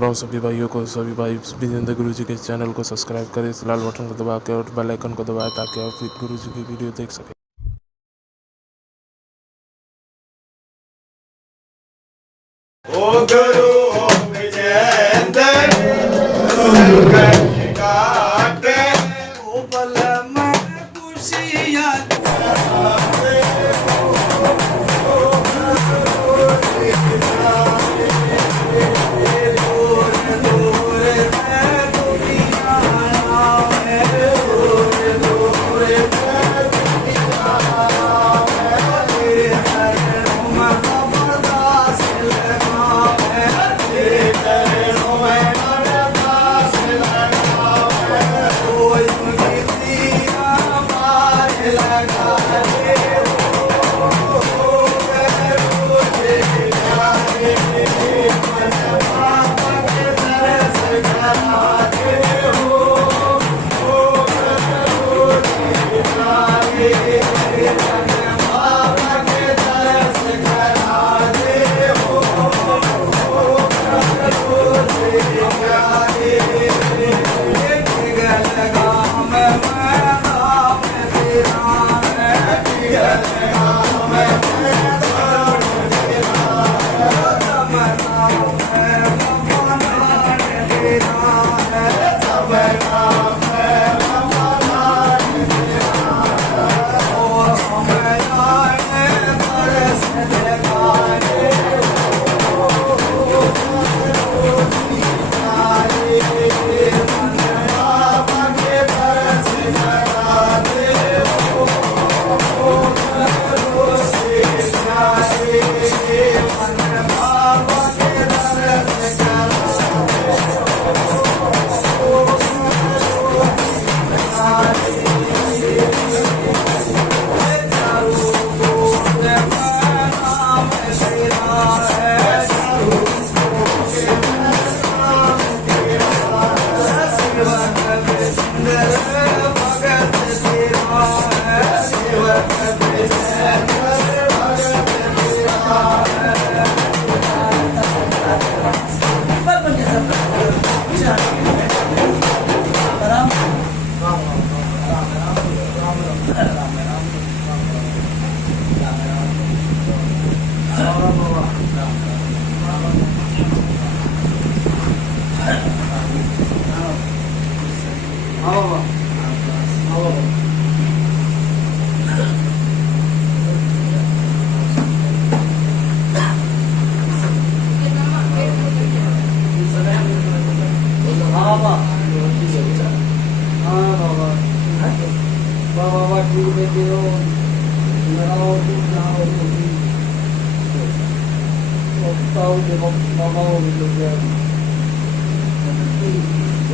राम सभी भाइयों को। सभी भाई विजेंद्र गुरु जी के चैनल को सब्सक्राइब करें, इस लाल बटन को दबा के और बेल आइकन को दबाएं ताकि आप गुरु जी की वीडियो देख सकें। ओ गुरु विजेंद्र काटे ओ बलम खुशियां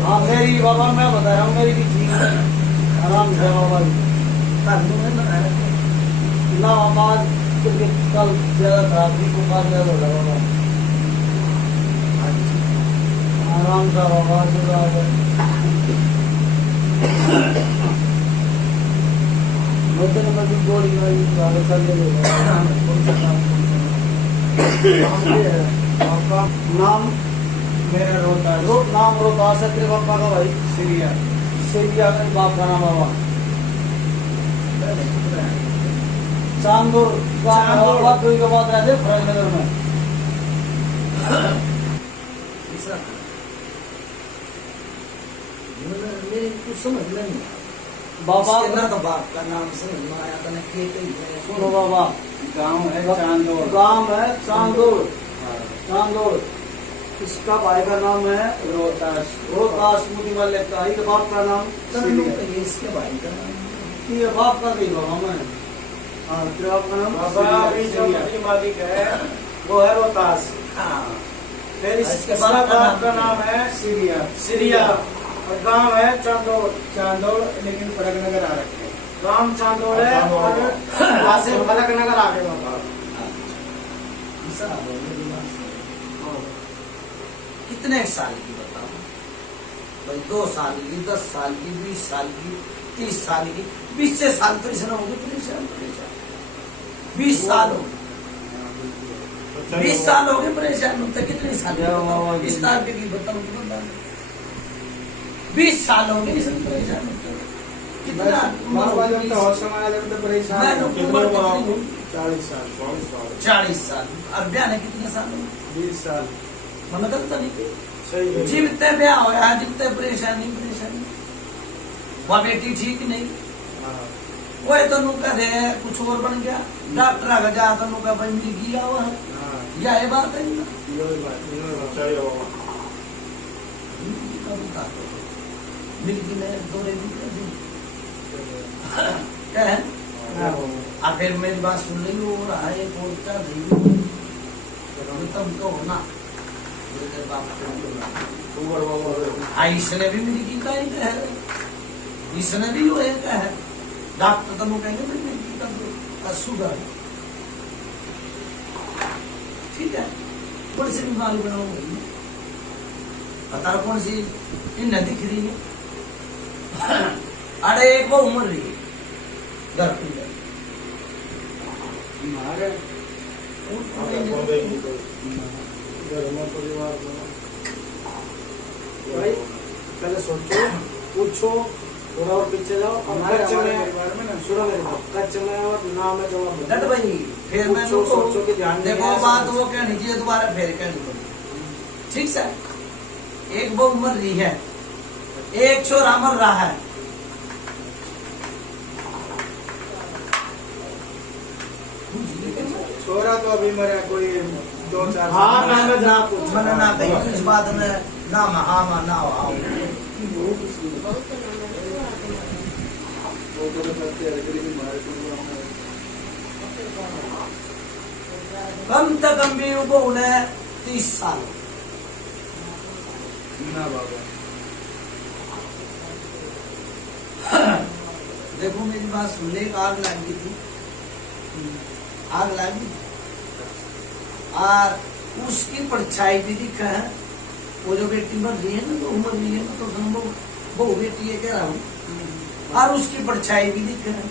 हाँ मेरी बाबा मैं बता रहा हूँ मेरी भी ठीक है आराम से बाबा ना आवाज क्योंकि कल ज्यादा खराब थी बुखार ज्यादा हो रहा बाबा आराम से बाबा नोटे नंबर की गोली नाम मेरा रोहतास नाम रोहतास है तेरे पापा का भाई सीरिया सीरिया का बाप का नाम बाबा चांदोर कोई के बाद रहते फरजनगर में मेरी कुछ समझ में नहीं बाबा ना तो बाप का नाम समझ में आया था ना खेत सुनो बाबा गांव है चांदोड़ गांव है चांदोड़ चांदोड़ इसका भाई का नाम है रोहतास रोहतास मुनि मल्लिक का ही बाप का नाम ये इसके भाई का नाम ये बाप का नहीं बाबा मैं हाँ तेरे बाप का नाम बाबा अभी जो मछली मालिक है वो है रोहतास। हाँ फिर इसके बड़ा बाप का नाम है सीरिया सीरिया और गांव है चांदोड़ चांदोड़ लेकिन फलकनगर आ रखे गांव चांदोड़ है और वहाँ से फलकनगर आ गए बाबा। कितने साल की बताओ भाई 2 साल की 10 साल की 20 साल की 30 साल की 20 से साल परेशान होंगे परेशान 20 साल हो 20 साल हो गए परेशान होते। कितने साल इस साल के लिए बताओ, 20 साल हो गए इसमें परेशान होते। कितना मैं अक्टूबर 40 साल। अब ब्याह ने कितने साल हो? 20 साल। मतलब गलत नहीं थी। सही है। जीवते ब्याह होया, जीवते परेशानी। वह बेटी ठीक नहीं, वो तो नुका दे कुछ और बन गया। डॉक्टर आ गया तो नुका बन गया हुआ है। या ये बात है ना, मिलकी ने दौरे भी कर दी। क्या है? आखिर मेरी बात सुन ली हो रहा है बोलता तुम तो होना इसने भी मेरी की का इसने भी वो एक है। डॉक्टर तो कहेंगे मेरी की का शुगर, ठीक है, कौन सी बीमारी बनाओ गई बता, कौन सी इन दिख रही है। अरे एक वो उम्र रही है घर पे भाई पहले सोचो, पूछो, थोड़ा और पीछे जाओ। कच्चे में सुनो मेरी बात, कच्चे में और नाम में जवाब डट भाई। फिर मैं सोचो कि ध्यान देखो बात वो कहनी चाहिए, दोबारा फिर कहनी पड़ी। ठीक से एक वो मर रही है, एक छोरा मर रहा है। छोरा तो अभी मरा, कोई 2-4 हाँ मैंने ना कही इस बात में ना महा ना आओ। कम से कम भी उनको उन्हें 30 साल ना बाबा। देखो मेरी बात सुन ले, आग लगी थी, आग लगी थी और उसकी परछाई भी दिखा है। वो जो बेटी मर रही है ना, तो उम्र रही है ना, तो समझो वो बेटी है कह रहा हूँ, और उसकी परछाई भी दिखा है।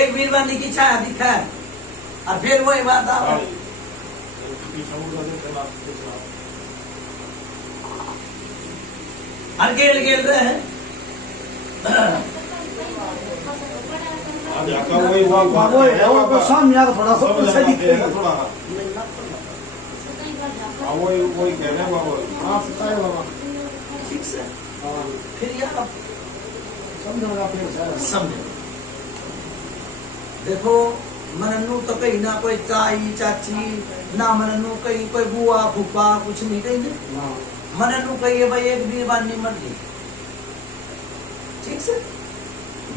एक वीरवानी की छाया दिखा है, और फिर वही बात आ और गेल गेल रहे हैं। सामने आकर थोड़ा सा दिख रहा है। ठीक से फिर यार समझो। देखो मनन्नू तो कहीं ना कोई चाई चाची ना, मनन्नू कहीं कोई बुआ फूफा कुछ नहीं कहीं ना। मनन्नू कही भाई एक वीरवानी मर गई। ठीक से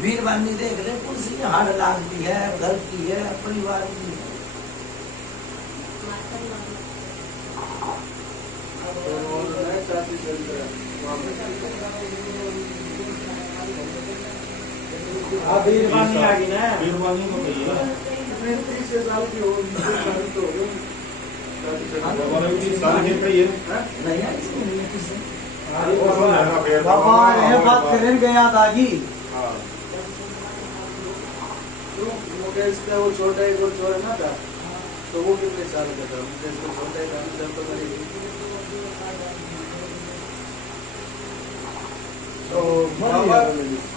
वीरवानी देख रहे कौन सी हाड़ लागती है, घर की है, परिवार की है। वीरवानी आ गई ना, वीरवानी को कहिए 30 साल की होगी, 30 साल तो हो गई। नहीं है इसमें नहीं किसी बाबा ये बात करें गया दादी। मुकेश का वो छोटा एक और छोरा ना था, तो वो कितने साल का था? मुकेश को छोटा ही था जब तो मरी गई। तो बाबा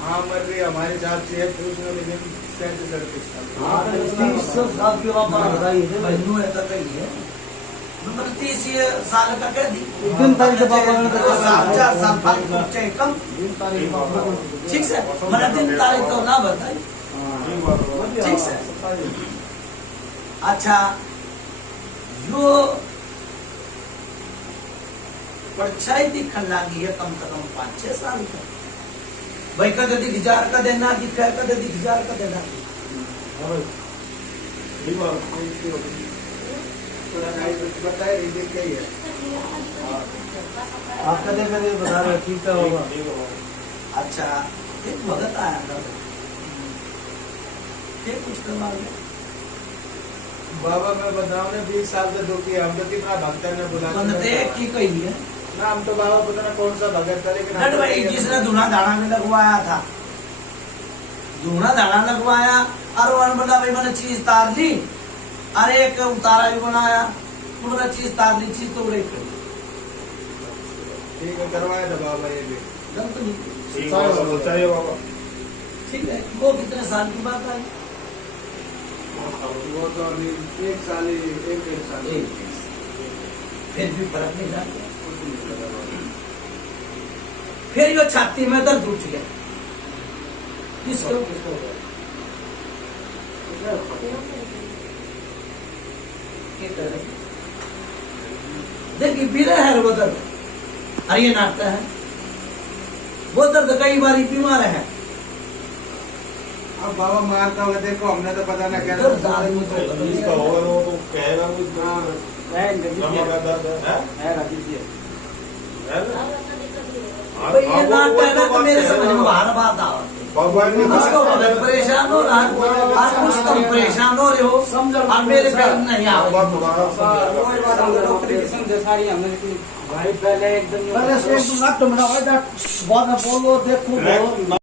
हाँ मर रही हमारे साथ से पूछने लेकिन 37-38 साल। 30 साल की बात बताइए। बहनू है तो कही है मतलब 30 साल का कह दी। दिन तारीख जब 4 साल फालतू चाहे कम। ठीक से मैंने दिन तारीख तो ना बताई। ठीक से अच्छा जो परछाई दिखन लगी है कम से कम 5-6 साल का। भाई कदे दिख जार कदे ना दिखे, कदे दिख जार कदे ना बताए क्या ही है। आप कदे कदे बता रहे ठीक है होगा। अच्छा एक भगत आया था, कुछ करवा गया। बाबा मैं बताऊं ना 20 साल से दुखी है, हम तो कितना भक्तन ने बुला बंदे की कही है नाम तो बाबा पता ना कौन सा भगत था, लेकिन नट भाई जिसने धुना धाड़ा में लगवाया था, धुना धाड़ा लगवाया और वन बोला भाई मैंने चीज तार ली, अरे एक उतारा भी बनाया, उन्होंने चीज तार ली, चीज तो उड़े खड़ी। ठीक है, करवाया था बाबा ये भी। गलत नहीं, ठीक है बाबा। ठीक है। वो कितने साल की बात आई? वो तो अभी 1 साल ही, 1-1.5 साल। फिर भी फर्क नहीं था। फिर यो छाती में दर्द उठ गया, किसको? देखिए बिरह है वो दर्द, और ये नाटक है। वो दर्द कई बार बीमार है। अब बाबा मारता हुआ देखो, हमने तो पता ना क्या दर्द आदमी को इसका होगा वो तो कहेगा वो हाँ, नमक का दर्द है भाई ये नाटक है तो मेरे समझ में बाहर बात आ भगवान ने उसको भगत परेशान हो रहा है और कुछ तुम परेशान हो रहे हो और मेरे पे नहीं आओ। डॉक्टर की समझे सारी हमने की भाई पहले एकदम पहले से एकदम नाटक बनाओ, इधर बाद में बोलो, देखो बोलो।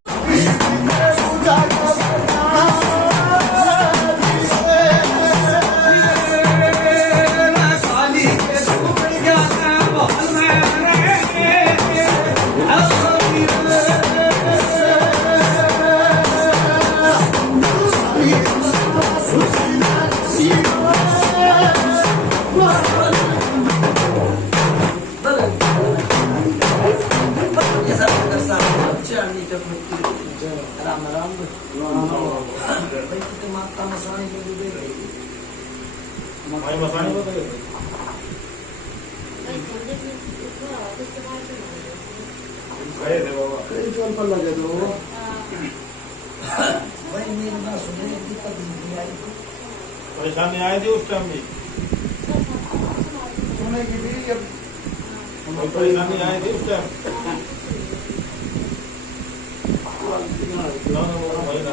राम राम भाई कितने माता मसाने के लिए दे रही भाई मसाने को तो खाए थे बाबा कई जोर पर लगे तो भाई मेरी बात सुनने की दिक्कत नहीं आई। परेशानी आई थी उस टाइम भी, सुने की भी जब कोई परेशानी आई थी उस टाइम। ना वो वही ना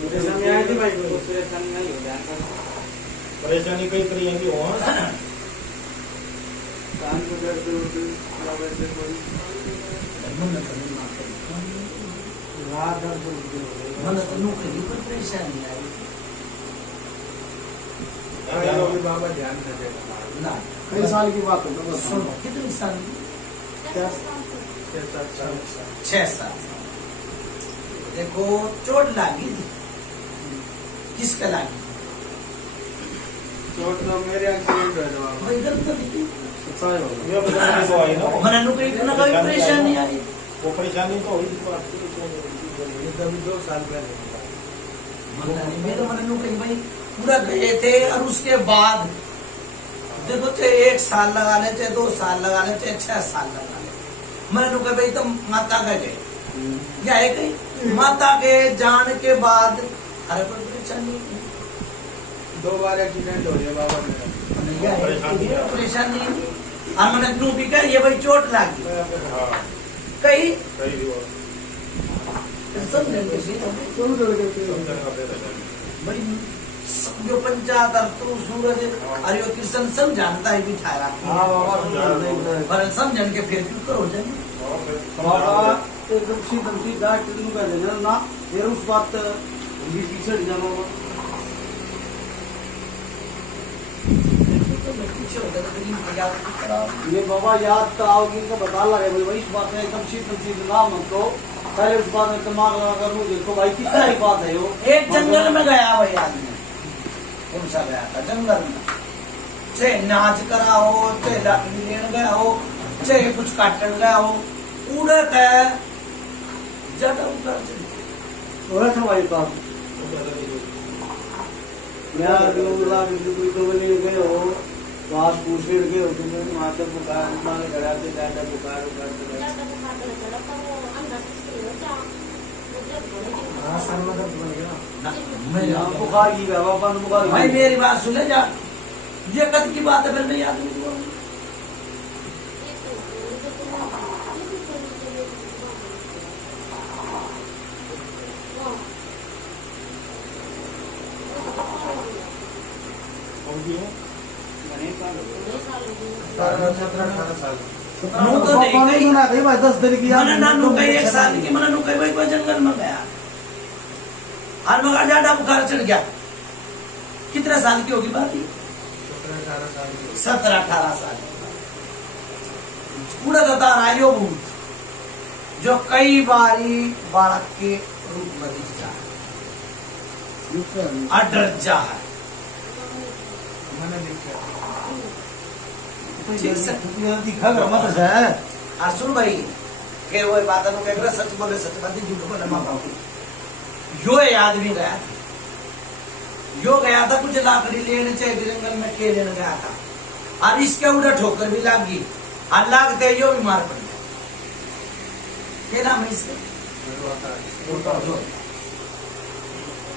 परेशानी आई थी भाई, परेशानी नहीं हो जाएगा। परेशानी कई तरीके की हो कान को दर्द या वैसे कोई मन करने मारते रात दर्द होती मन तो नौकरी पर परेशानी आई है। अभी बाबा ध्यान से देगा ना। कई साल की बात है, सुनो कितनी साल की? 6-7 साल। 6-7 साल। देखो चोट लगी थी, किसका लगी थी? चोट तो मेरे एक्सीडेंट हुआ था बाबा। भाई गलत नहीं, सच्चाई होगा। ये परेशानी तो आई ना, मन नौकरी करना कोई परेशानी आई। वो परेशानी तो हुई थी बात ये तो अभी 2 साल पहले। मन नहीं, मेरे मन नौकरी भाई पूरा गए थे और उसके बाद देखो चाहे 1 साल लगा ले, चाहे 2 साल लगा ले, चाहे 6 साल लगा ले, मैंने कहा भाई तुम माता का गए या है कहीं माता के जान के बाद अरे कोई परेशानी नहीं। 2 बार एक्सीडेंट हो गया बाबा मेरा। या है परेशानी नहीं। और मैंने क्यों भी कह ये भाई चोट लगी हाँ कहीं सही थी वो समझेंगे भाई जो पंचायत और तू सूरज और यो किशन सब जानता है बिठा हाँ बाबा, पर समझन के फिर क्यों करो जाए बाबा एकदम सीधा कितनू का देना ना, फिर उस बात भी पीछे हट जाना बाबा। ये बाबा याद तो आओगी तो बता लगे भाई इस बात में एकदम सीधा ना मत को, पहले उस बात में दिमाग लगा कर मुझे देखो भाई कितना ही बात है वो। एक जंगल में गया भाई आदमी, कौन सा गया था जंगल में, चाहे नाच करा हो, चाहे लकड़ी लेने गया हो, चाहे कुछ काटने गया हो, उड़त है ज्यादा उतर चली। हो रहा था भाई काम यार कोई तो बोले गए हो घास पूछ गए हो तुम माता बुखार मारे घड़ा के ज्यादा बुखार बुखार की बाबा बुखार भाई मेरी बात सुने जा, ये कद की बात है फिर नहीं आदमी को नू तो नहीं गई ना कही भाई 10 दिन की मैंने नानू कही 1 साल की मैंने नू कही भाई कोई जंगल में गया और मगर ज्यादा बुखार चढ़ गया कितने साल की होगी बात ये 17-18 साल कूड़ा बता रहा है यो भूत जो कई बारी बालक के रूप में दिख जाए और डर जा है ठीक से दिखा मत है और सुन भाई फिर वो बात सच बोले सच बात झूठ बोले माँ बाप यो ये आदमी गया था यो गया था कुछ लाकड़ी लेने चाहिए जंगल में के लेने गया था और इसके उधर ठोकर भी लगी और लागते यो बीमार पड़ गया क्या नाम है इसका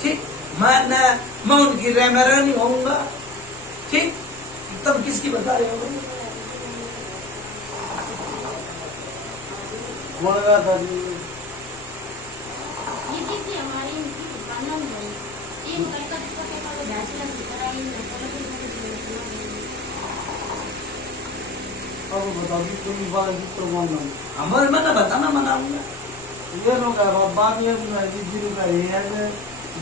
ठीक मैं उनकी रेमेरा नहीं होऊंगा ठीक तब किसकी बता रहे हो बोल रहा था ये देखिए हमारी इनकी दुकानों में ये कलकत्ता के वाले बैचलर की तरह ही अब बता दी तुम बात तो मानना हमारे मन बताना मनाऊंगा ये लोग बात ये जीरो का ये है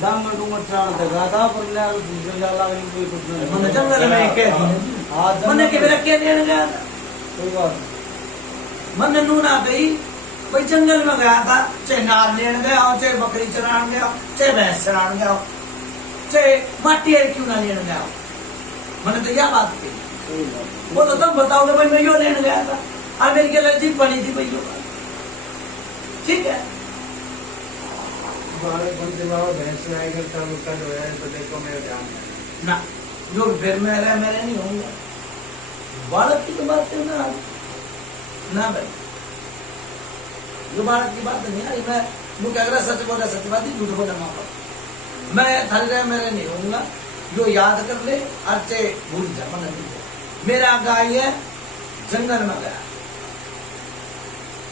डांग में डूंगर चाड़ देगा था पर ले दूसरे जा लग रही कोई कुछ नहीं मन जंगल में कह दी मन के मेरा क्या लेने गया था कोई बात मन नू ना गई कोई जंगल में गया था चाहे नार लेने गया हो चाहे बकरी चराने गया हो चाहे भैंस चराने गया हो चाहे माटी क्यों ना लेने गया हो मैंने तो यह बात की वो तो तुम बताओगे भाई मैं यो लेने गया था और मेरी क्या जीप बनी थी भाई यो ठीक है ना जो फिर मेरे नहीं होंगे बालक की तो बात है ना भाई जो बालक की बात नहीं आई मैं मुझे अगर सच बोला सच बात ही झूठ बोला माँ बाप मैं थल रहे मेरे नहीं होऊंगा जो याद कर ले अच्छे भूल जा मन नहीं मेरा गाय है जंगल में गया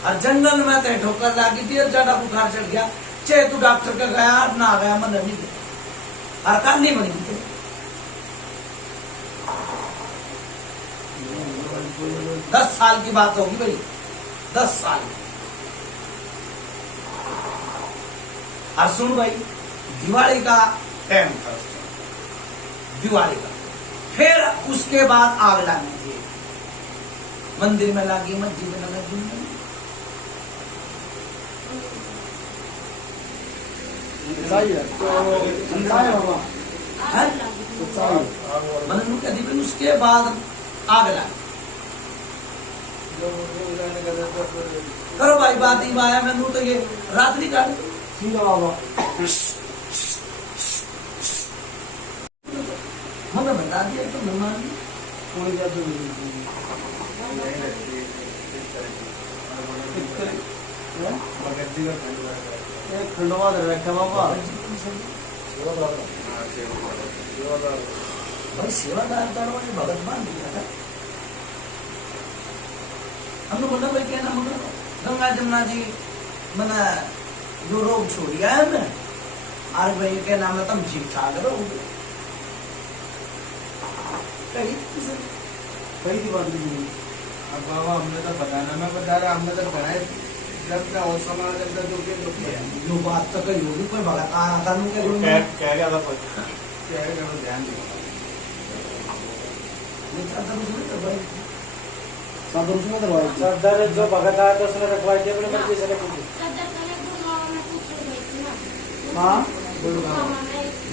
और जंगल में ते ठोकर लगी थी और ज्यादा बुखार चढ़ गया चे तू डॉक्टर का गया ना गया मन नहीं गया और कान नहीं बनी थी 10 साल की बात होगी भाई 10 साल और सुन भाई दिवाली का टाइम था दिवाली का फिर उसके बाद आग लानी थी मंदिर में लगी मस्जिद में लगी सही है तो सही होगा मन कहती भाई उसके बाद आग लानी करो भाई बात ही आया मैं तो ये रात नहीं काट ठीक है बाबा हमें बता दिया तो मेहमान कोई बात नहीं एक खंडवा दे रखा बाबा भाई सेवादार करवाने भगत मान दिया था हमने बोला भाई क्या नाम होगा गंगा जमुना जी मना जो रोग छोड़िया है ना आज भाई क्या नाम है तुम ठीक ठाक रहोगे कही की बात नहीं अब बाबा हमने तो बताना मैं बता रहा हमने तो बनाए जब का और सामान जब का जो जो बात तो कही होगी कोई भगत आना था के रूम में क्या क्या था क्या है जरूर ध्यान दो ये चाहता हूँ सुनो तो भाई सब उसमें दरवाई सरदार जो भगत आया तो उसने रखवाई थी अपने मर्जी से रखी हां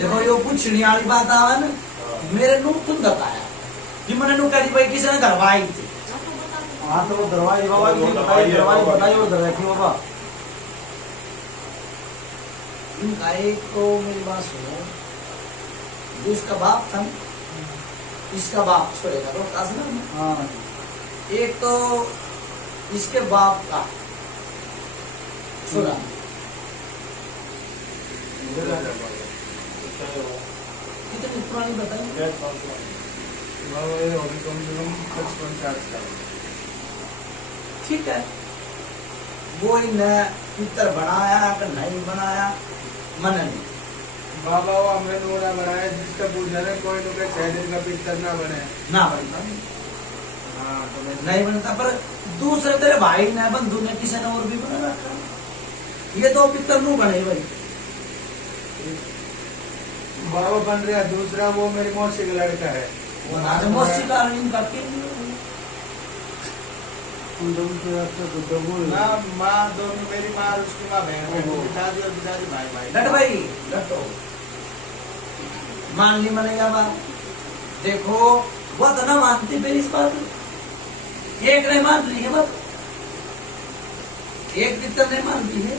देखो यो पूछने वाली बात आवा ना मेरे नू खुद बताया कि मैंने नू करी भाई किसी ने करवाई थी हां तो वो दरवाई बाबा की दरवाई बताइए वो दरवाई की बाबा इनका एक तो मेरी बात सुनो जो इसका बाप था इसका बाप छोड़ेगा तो कासना हां एक तो इसके बाप का छोड़ा कितनी पुरानी बताई बाबा ये होगी कम से कम 55 साल ठीक है वो इन पितर बनाया कि नहीं बनाया मन नहीं बाबा वो हमने नूरा बनाया जिसका पूजा ने कोई नुके 6 दिन का पिक्चर ना बने ना बनी हाँ तो मैं नहीं बनता, पर दूसरे तेरे भाई ने बंधु ने किसी ने और भी बना रखा। ये तो पितर नु बने भाई। बाबा बन रहा दूसरा, वो मेरी मौसी का लड़का है। वो ना तो मौसी का इनका के ना माँ दोनों, मेरी माँ और उसकी माँ बहन है, मेरी दादी और दादी भाई भाई। लट भाई लटो मान ली मैंने क्या बात। देखो वो तो ना मानती मेरी इस बात को। एक नहीं मान रही है बात, एक पितर नहीं मानती है,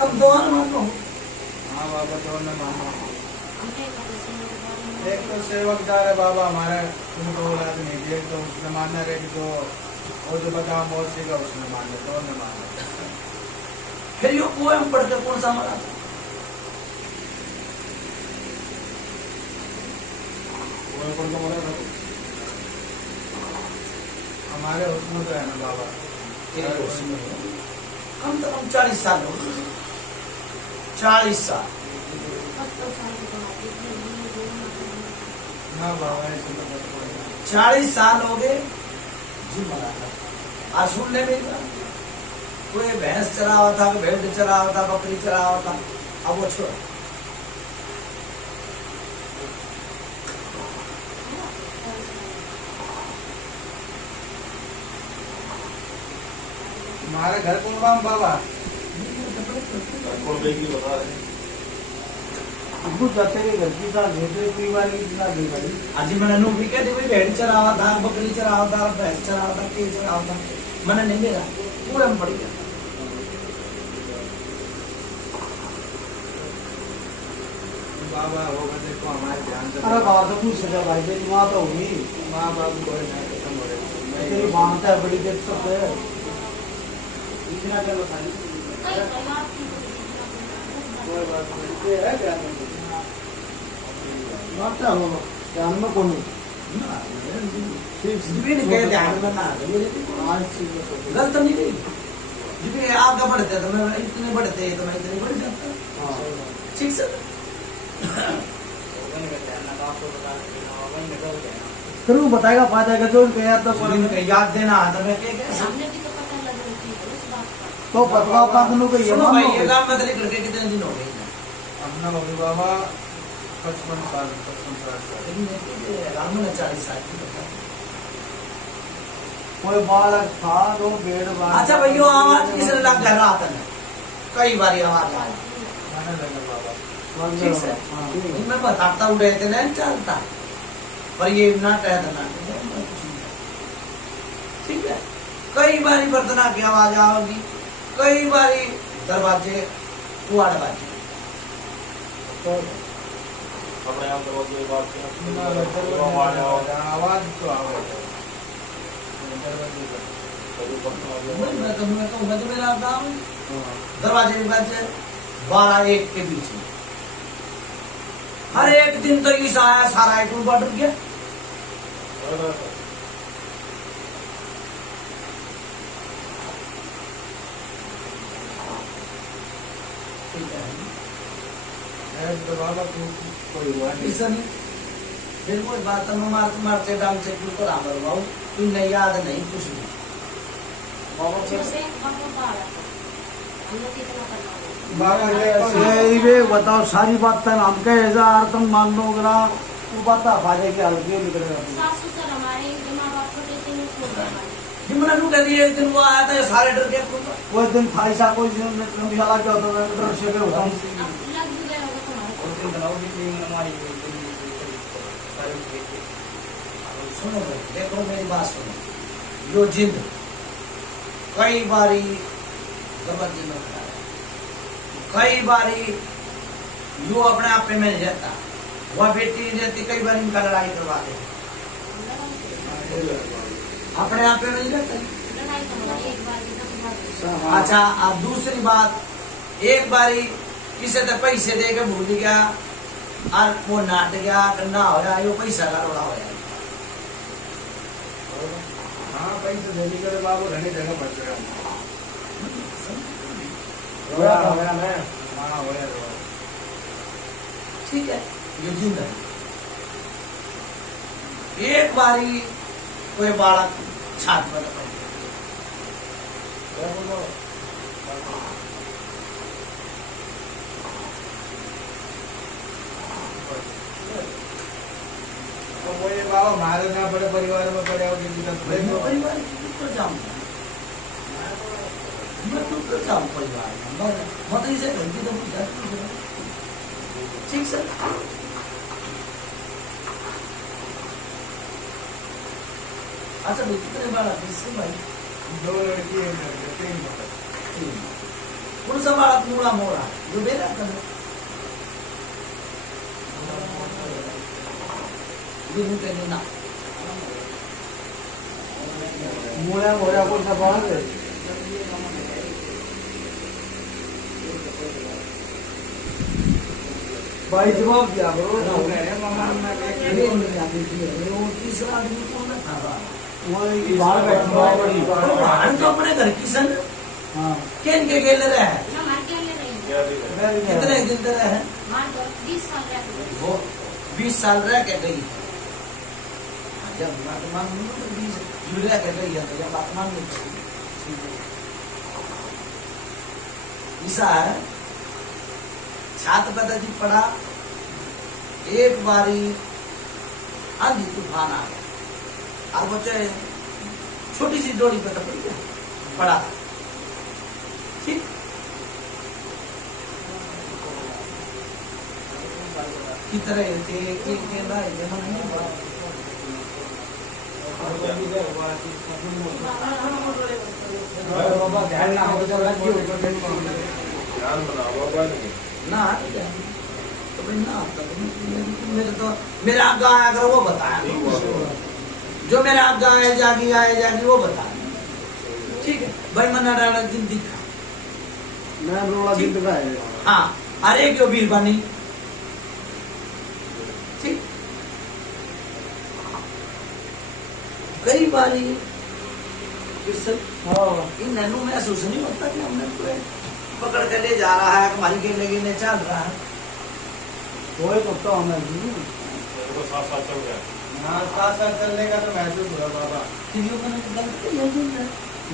अब दोनों मान लो। हाँ बाबा दोनों मानो। हमने कहा सुनो बारे एक तो सेवकदार है बाबा हमारा, उनको औलाद नहीं थी। एक तो उसने मानना रहे कि तो वो जो बताओ मौसी का उसने मानना, दोनों मानना। फिर यो पोएम पढ़ के कौन सा माना था? हमारे उसमें तो है ना बाबा, तेरे उसमें कम से कम 40 साल हो गए। 40 साल हाँ बाबा ऐसे तो बस कोई नहीं। 40 साल हो गए जी मरा था। आज सुन ले मेरी बात, कोई भैंस चरा हुआ था, कोई भेड़ चरा हुआ था, बकरी चरा हुआ था, अब वो छोड़। हमारे घर कौन काम बाबा? जाते के घर की साथ भेजे कई बार इतना दे भाई। आज मैंने नौकरी कहती कोई भेड़ चरा हुआ था, बकरी चरा हुआ था, भैंस चरा हुआ था, के चरा हुआ था, मैंने नहीं मेरा पूरा में पड़ गया। बाबा होगा देखो हमारे ध्यान से। अरे बात तो पूछ सका भाई, तेरी माँ तो होगी, माँ बाप कोई नहीं, खत्म हो रहे। तेरी मानता है बड़ी देर सब है। इतना कर खाली कई परिवार की कोई बात नहीं, ये है ध्यान में। मानता हो ध्यान में कौन है? ठीक नहीं कहे ध्यान में ना आज चीज में गलत नहीं गई जी। आगे बढ़ते तो मैं इतने बढ़ते तो मैं इतने बढ़ जाता। हाँ ठीक से फिर वो बताएगा फायदा का जो उनके याद तो याद देना आता मैं क्या सामने भी तो पता लग रही थी उस बात का। तो बदलाव का दोनों को ये सुनो भाई, ये मानो काम बदली करके कितने दिन हो गए? अपना मम्मी बाबा 55 साल 55 साल। रामू ने 40 साल की बता। कोई बालक था तो भेड़ बालक। अच्छा भैया आवाज किस लग कर रहा था? कई बार आवाज आई। माने लगे बाबा। ठीक है हाँ, मैं बताता हूँ रहते नहीं चलता, पर ये ना कहता ना ठीक है। कई बारी बर्तना की आवाज आओगी, कई बारी दरवाजे कुआड़ बाजी। आवाज तो आवाज मैं तो मेरा काम दरवाजे के बजे 12-1 के बीच में हर एक दिन तो ईसा आया, सारा एक रूपा डूब गया। तो बाबा कोई हुआ नहीं। ऐसा नहीं फिर कोई बात हम मारते मारते डाल से कुछ कर आमर बाबू तू नहीं याद नहीं कुछ नहीं। जैसे बाबा बाड़ा हम लोग कितना करना होगा। बाबा ये वे बताओ सारी बात तन हम कहे हजार तुम मान लो गला वो बता फायदे के हल्के निकलेगा। सास ससुर हमारे माँ बाप छोटे थे नहीं छोड़ दिया हमारे। जिमना नू कहती एक दिन वो आया था, ये सारे डर गए। कोई दिन था ऐसा कोई दिन नबियाला क्या होता है डर से के होता अब लग भी गया होगा तुम्हारे। सुनो भाई, देखो मेरी बात सुनो। यो जिंद कई बारी दरवाजे में खड़ा है, कई बारी यो अपने आप पे में नहीं रहता, वह बेटी नहीं रहती, कई बार इनका लड़ाई करवा दे अपने आप पे नहीं रहता। लड़ाई तो हमारी एक बार की 10 बार। अच्छा अब दूसरी बात, एक बारी किसी से पैसे दे के भूल गया और वो नाट गया गंदा हो गया, यो पैसा का रोड़ा हो गया। हाँ पैसे देने के बाबू रहने जगह बच रहे होया मैं हाँ हो ठीक है, ये जिंदा है। एक बारी कोई बालक छात पर बाबा हमारे ना बड़े परिवार में पड़े होगी परिवार तो जाऊँ मैं तो जाऊँ परिवार में मैं तो इसे घर की तो ठीक सर अच्छा भाई कितने बालक इससे भाई 2 लड़की है 3 कौन सा बालक मूड़ा मोड़ा जो मेरा कर ना मोरा मोरा कौन सा बात है भाई जवाब दिया करो तीसरा आदमी कौन था बाहर बैठा बड़ी तो अपने घर की सन हाँ केन के गेले रहे ना मार के ले रही है कितने दिन रहे हैं मार तो 20 साल रह गए वो 20 साल रह के गई जब वर्तमान में 20 रह के गई है तो जब वर्तमान में ऐसा है छात्र पद्धति पढ़ा एक बारी आंधी तूफान आ गया और बच्चे छोटी सी डोरी पे पड़ गया पड़ा ठीक की तरह के ना जमा नहीं बाबा ध्यान ना हो तो ना तो भाई ना मेरे तो मेरे आगे आया करो वो बताया जो मेरे आगे आए जागी वो बताया ठीक है भाई मना डाला दिन दिखा मैं रोड़ा दिन का है हाँ अरे क्यों वीर बनी ठीक कई बारी फिर से इन नैनू महसूस नहीं होता कि हमने कोई पकड़ के ले जा रहा है हमारी के लेके चल रहा है वही तो हमें जी हाँ 7 साल चलने का तो महसूस हुआ बाबा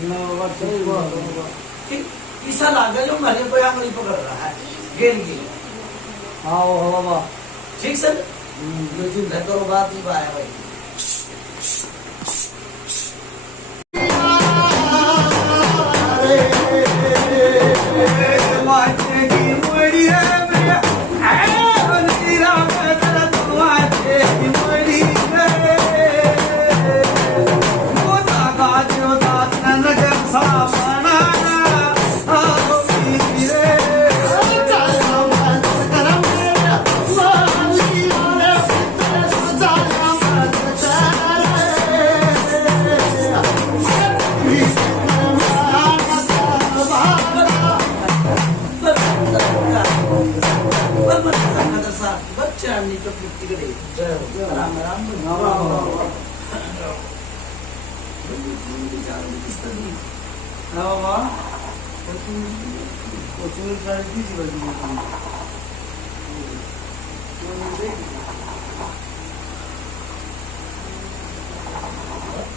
ना बाबा सही बात ठीक ईसा लागे जो हमारे कोई आंगली पकड़ रहा है गेल गेल हाँ वो बाबा ठीक सर लेकिन घर करो बात नहीं पाया भाई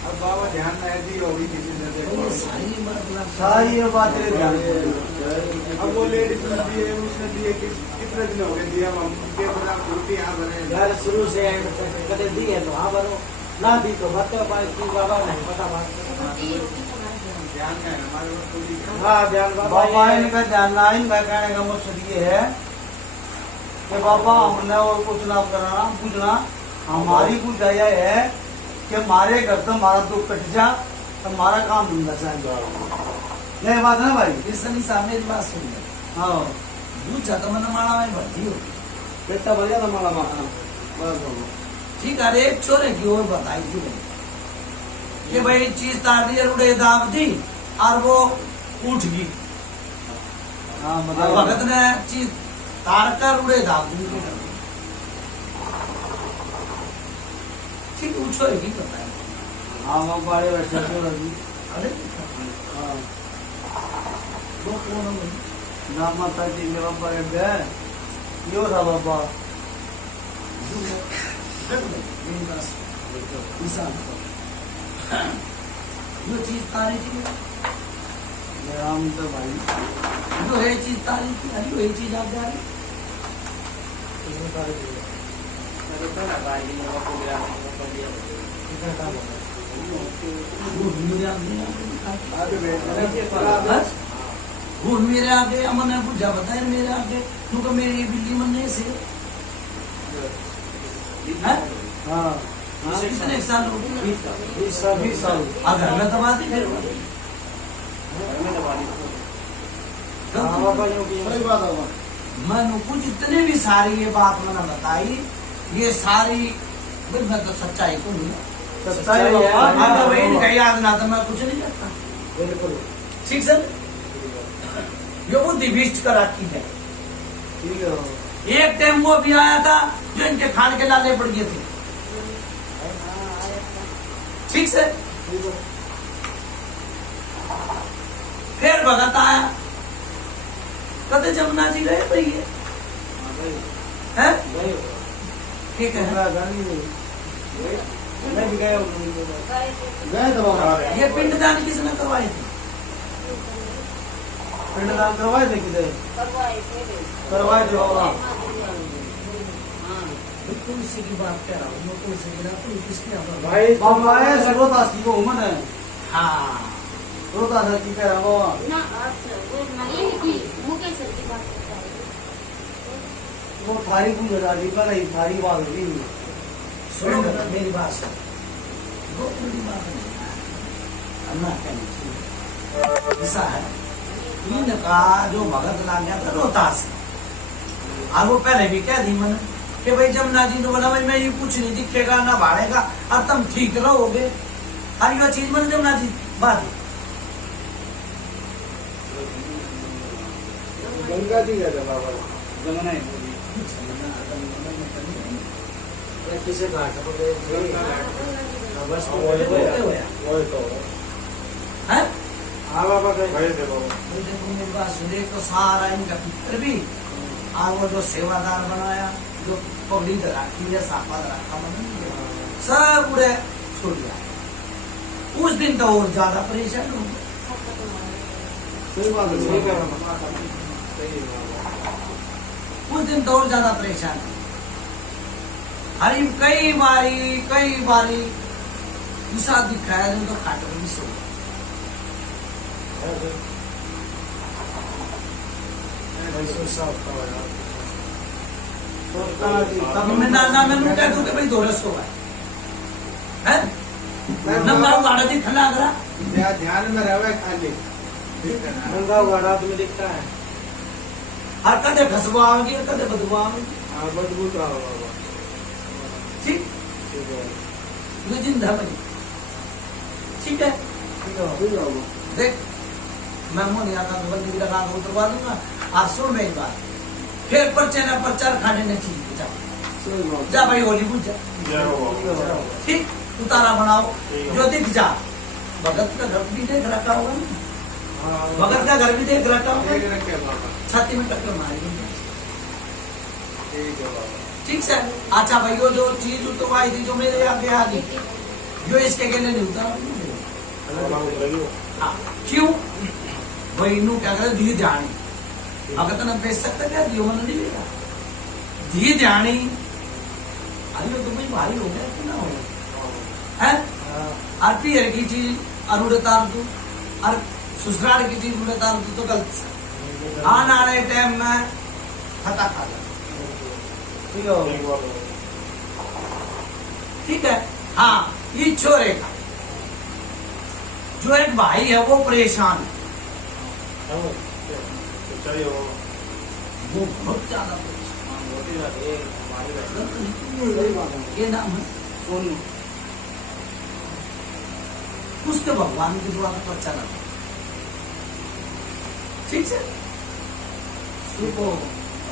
अब बाबा ध्यान में ऐसी होगी किसी ने देखो सारी बात अब वो लेडीज ने दिए उसने दिए कितने दिन हो गए दिया हम उनके बना रोटी यहाँ बने यार शुरू से कदे दी है तो हाँ बनो ना दी तो बता पाए कि बाबा नहीं पता बात ध्यान का है हमारे पास पूरी हाँ ध्यान बाबा इनका जानना इनका कहने का मकसद ये है कि बाबा हमने और कुछ ना कराना पूछना हमारी कुछ दया है कि हमारे घर तो हमारा दुख कट जा तो हमारा काम धंधा चाहिए यही बात है ना भाई कृष्ण सामने बात सुन हाँ दूसरा तो मैंने माला में भर्ती हो बेटा बढ़िया था माला माखना बस बाबा ठीक है एक छोरे की और बताई थी कि भाई चीज तार दी उड़े दाब थी और वो उठ गई हाँ और मतलब भगत ने चीज तार कर उड़े दाब दी ठीक है छोरे की बताया हाँ वो बड़े बैठे थे अभी अरे हाँ वो कौन है राम माता जी के बाबा के गए यो था बाबा जो चीज तारी थी राम तो भाई जो है चीज तारी थी अरे वही चीज आप जा रही वो मेरे आगे अमन ने पूछा बताया मेरे आगे क्योंकि मेरी बिल्ली मन नहीं से हाँ कितने साल हो गए 20 साल अगर मैं दबा दी फिर सही बात है मैंने कुछ जितने भी सारी ये बात मैंने बताई ये सारी भाई मैं तो सच्चाई को नहीं सच्चाई है अगर वही नहीं याद ना तो मैं कुछ नहीं करता बिल्कुल ठीक सर ये बुद्धि भ्रष्ट कर रखी है ठीक है एक टाइम वो भी आया था जो इनके खान के लाले पड़ गए थे ठीक से फिर भगत आया कहते जमुना जी गए भैया है ठीक है मैं भी गया गए तो ये पिंडदान किसने करवाए थे पिंडदान करवाए थे किधर करवाए थे होगा तुलसी की बात कह रहा हूँ तुलसी की बात किसकी भाई बाबा है रोहतास की वो उमन है हाँ रोहतास की कह रहा बाबा ना अच्छा वो नहीं की मुकेश सर की बात करता है वो थारी पूजा जी का नहीं थारी बात होगी सुनो मेरी बात सुनो बहुत बड़ी बात है अल्लाह कहनी ऐसा है इनका जो भगत ला गया था रोहतास और वो पहले भी कह दी मैंने कि भाई जमुना जी ने बोला भाई मैं ये कुछ नहीं दिखेगा ना भाड़ेगा और तुम ठीक रहोगे और ये चीज मैंने जमुना जी बात गंगा जी गए थे बाबा जमुना किसे घाट पर गए बस वो तो है हाँ बाबा गए थे बाबा मेरी बात सुने तो सारा इनका पितर भी और वो जो सेवादार बनाया जो पगड़ी रखी है साफा रखा मैंने सब पूरे छोड़ दिया उस दिन तो और ज्यादा परेशान हो गए सही बात है उस दिन तो और ज्यादा परेशान है हरी कई बारी ईसा दिखाया तो खाट में भी सो तब मैं नाना मैं कह दूं कि भाई दो रसो है नंबर गाड़ा दिखना अगला ध्यान में रहे खाली गंगा घाट में दिखता है और कदे खसबा आवेगी और कदे बदबू आवेगी बदबू तो बाबा ठीक ये जिंदा बनी ठीक है देख मैं मुंह नहीं आता तो बंदी लगा के उतरवा दूंगा आज सुन मेरी बात फिर पर्चे न प्रचार खाने न चीज जा भाई होली बुझ जा ठीक उतारा बनाओ जो दिख जा भगत का घर भी देख रखा होगा ना भगत का घर भी देख रखा होगा छाती में टक्कर मारी ठीक है अच्छा भाई वो जो चीज उतरवाई थी जो मेरे आगे आ गई जो इसके अकेले नहीं उतारा हाँ, क्यों भाई नू क्या करे धी ध्यानी भगत ने बेच सकता क्या दियो मन नहीं लेगा धी ध्यानी अरे तो भाई भारी हो गया कि ना हो गया है और पियर की चीज और उड़े तार दू और ससुराल की चीज उड़े तार दू तो गलत आने वाले टाइम में खता खा ठीक है हाँ ये छोरे का जो एक भाई है वो परेशान है वो बहुत ज्यादा ये नाम है सोनू उसके भगवान की दुआ का बच्चा लगा ठीक से सुको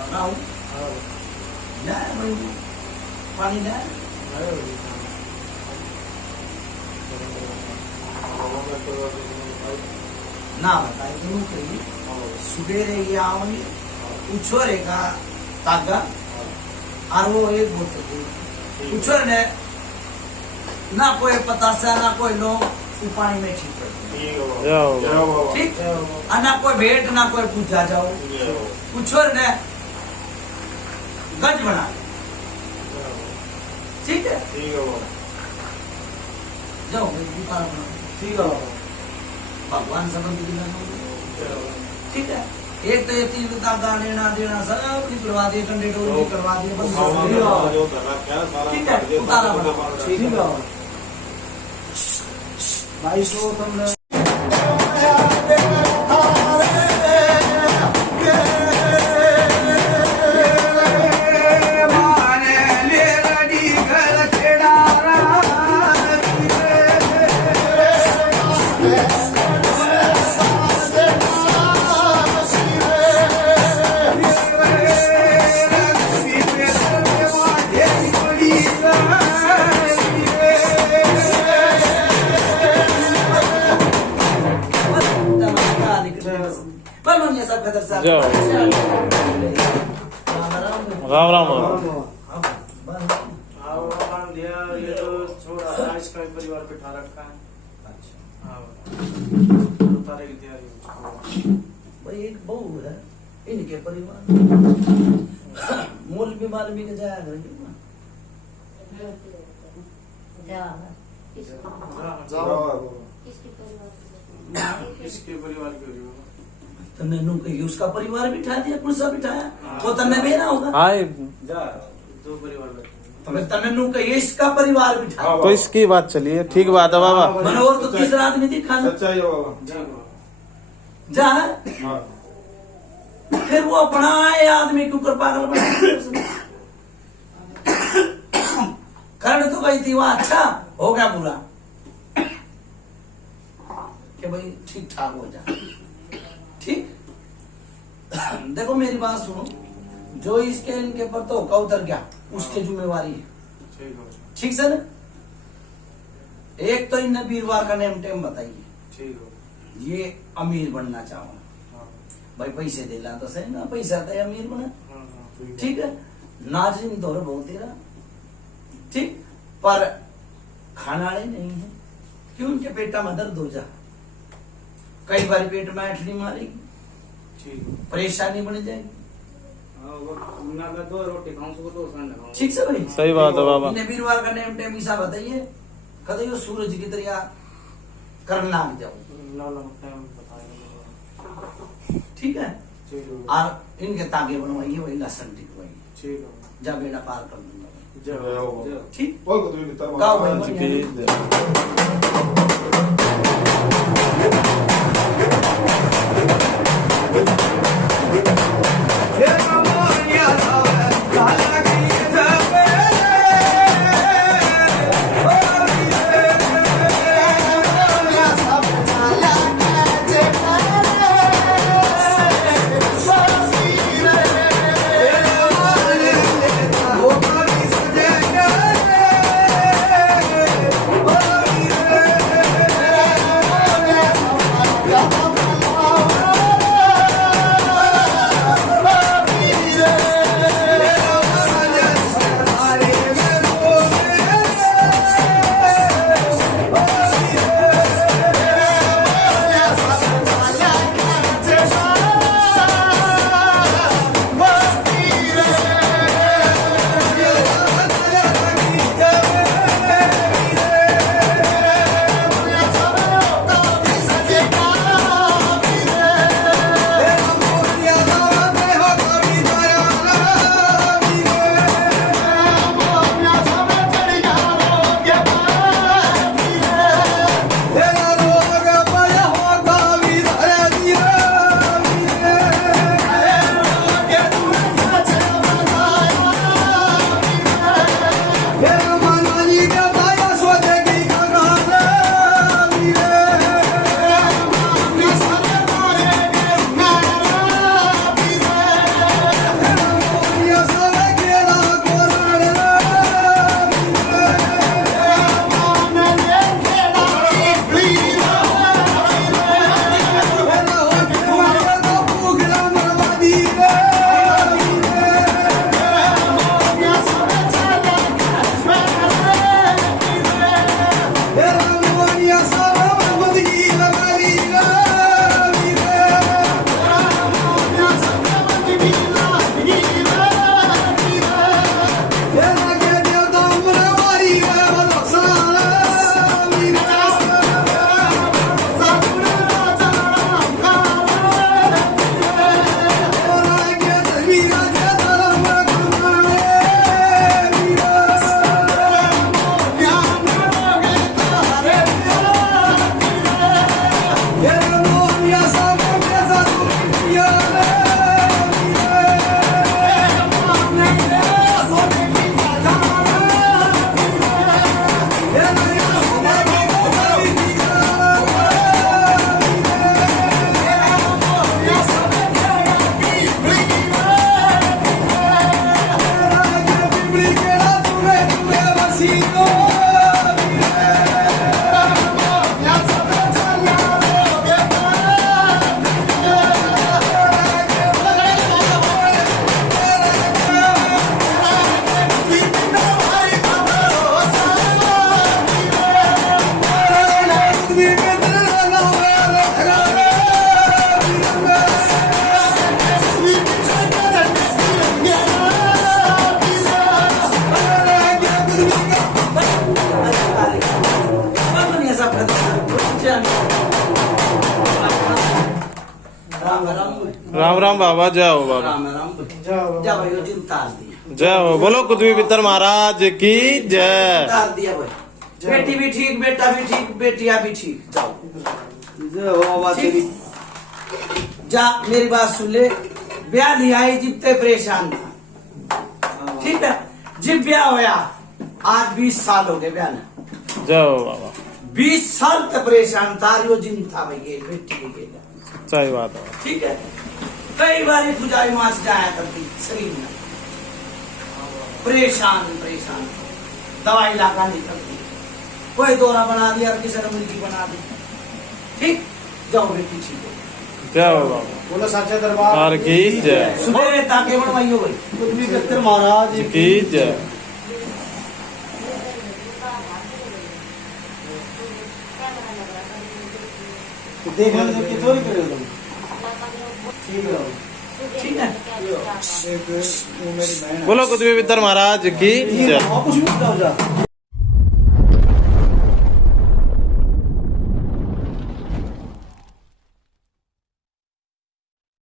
राहु जाए भाई पानी जाए ना बताए तुम कही सुबेरे ये आओगे उछोरे का तागा और वो एक बोतल उछोर ने ना कोई पतासा ना कोई लोग वो पानी में ठीक पड़ते जाओ ठीक और ना कोई भेंट ना कोई पूछा जाओ कुछ और ने गज बना ठीक है जाओ ठीक है भगवान संबंध ठीक है। एक तो ये तीन का लेना देना सब निकलवा दिए कंडे टोल करवा दिए ठीक है उतारा बना ठीक है भाई सो तुमने जाओ राम राम हाँ दिया ये तो छोड़ा था इसका भी परिवार बिठा रखा है। हाँ उतारे की तैयारी भाई एक बहू है इनके परिवार मूल भी माल भी जाया करेंगे इसके परिवार के लिए तन्ने नू कही उसका परिवार बिठा दिया पुलिसा बिठाया वो तन्ने मेरा होगा हाय जा दो परिवार बैठे तो तन्ने नू कही इसका परिवार बिठा तो इसकी बात चलिए ठीक बात है बाबा मैंने और तो तीसरा आदमी दिखा ना सच्चाई है बाबा जा हाँ फिर वो अपना ये आदमी के ऊपर पागल बना करण तो गई थी वहां अच्छा हो गया बुरा कि भाई ठीक ठाक हो जा ठीक देखो मेरी बात सुनो जो इसके इनके पर तो का उतर गया उसकी जिम्मेवारी है ठीक से ना एक तो इन्हें वीरवार का नेम टेम बताइए ठीक हो ये अमीर बनना चाहो भाई पैसे दिला तो सही ना पैसा तो अमीर बना ठीक है नाजिम दौर बहुत तेरा ठीक पर खाना नहीं है क्यों उनके पेटा में दर्द हो जा कई बार पेट में ऐठनी मारेगी ठीक परेशानी बन जाएगी ना मैं दो रोटी खाऊं सुबह तो खाना खाऊं ठीक से भाई सही बात है बाबा इन्हें वीरवार का नेम टेम ईसा बताइए कदे यो सूरज की तरह करना आ जाओ लाला टाइम बताएंगे ठीक है ठीक हो और इनके तागे बनवाइए वही लसन टिकवाइए ठीक हो जा बेड़ा पार कर दूंगा जाओ ठीक और को तो नहीं तरह गाओ भाई जी बढ़िया। की राम राम राम राम बाबा, जय हो बाबा। राम राम जा भाई वो दिन तार दिया, जय हो, बोलो कुतुबी पितर महाराज की जय। तार दिया भाई। बेटी भी ठीक, बेटा भी ठीक, बेटिया भी ठीक। जाओ जय हो बाबा तेरी। जा मेरी बात सुन ले, ब्याह नहीं आई जितने परेशान था, ठीक है। जब ब्याह होया आज 20 साल हो गए ब्याह ना, जय हो बाबा। 20 साल तक परेशान था, यो जिन था भाई ये बेटी भी गेला, सही बात है। ठीक है। कई बार खुजाई मास जाया करती शरीर में, परेशान परेशान, दवाई लागा नहीं करती, कोई दौरा बना दिया और किसी ने मुर्गी बना दी, ठीक। जाओ बेटी ठीक हो, जय हो बाबा बोलो साचे दरबार की जय। सुबह ताके बनवाइयो भाई। कुतुबी पितर महाराज की जय। देख लो कि थोड़ी करे तुम। ठीक है ठीक है। एक तू मेरी बहन है। बोलो कुतुबी पितर महाराज की जय। कुछ भी बताओ जा।